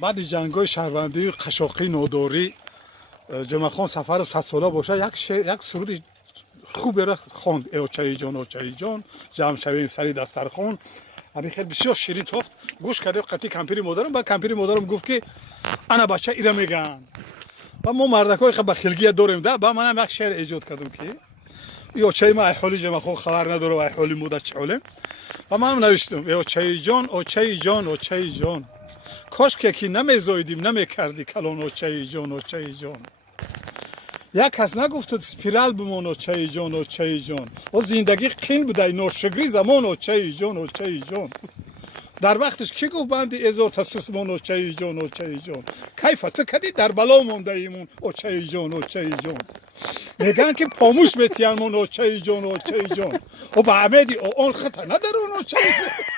بعد جنگ‌های شهروندی قشاقی نوداری جمعخان سفر 100 ساله باشه یک سرود خوب را خواند اوچای جان جمع شویم سری دسترخوان ابی خیلی بسیار شیرین تافت گوش کرده قطعی کمپیری مادرم با کمپیری مادرم گفت که انا بچه ایرا میگن و ما مردکای خب بخیلگی داریم ده با منم یک شعر ایجاد کردم که اوچای ما احوالی جمعخان خبر نداره و احوالی مدت چه حاله و منم نوشتم اوچای جان کاش که کی نمیزایدیم نمیکردی کلان اوچای جان یک کس نگفت سپیرال بمون اوچای جان و زندگی قین بوده نوشگری زمان اوچای جان در وقتش کی گفت بندی ازور تسس مون اوچای جان کیف تو کدی در بلا مونده ایمون اوچای جان میگن که پاموش بتیان مون اوچای جان و با عمدی اون خطر نداره اون اوچای جان